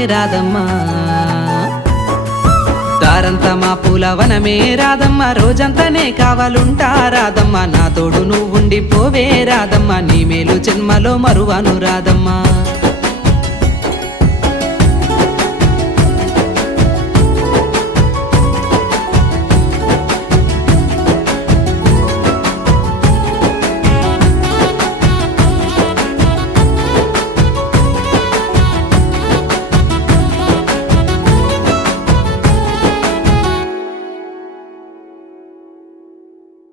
ప్రాణమే రాదమ్మా దారంతా మా పూలవనమే రాదమ్మా రోజంతానే కావాలుంటా రాదమ్మా నా తోడు నువ్వుండిపోవే రాదమ్మా నీ మేలు జన్మలో మరువను రాదమ్మా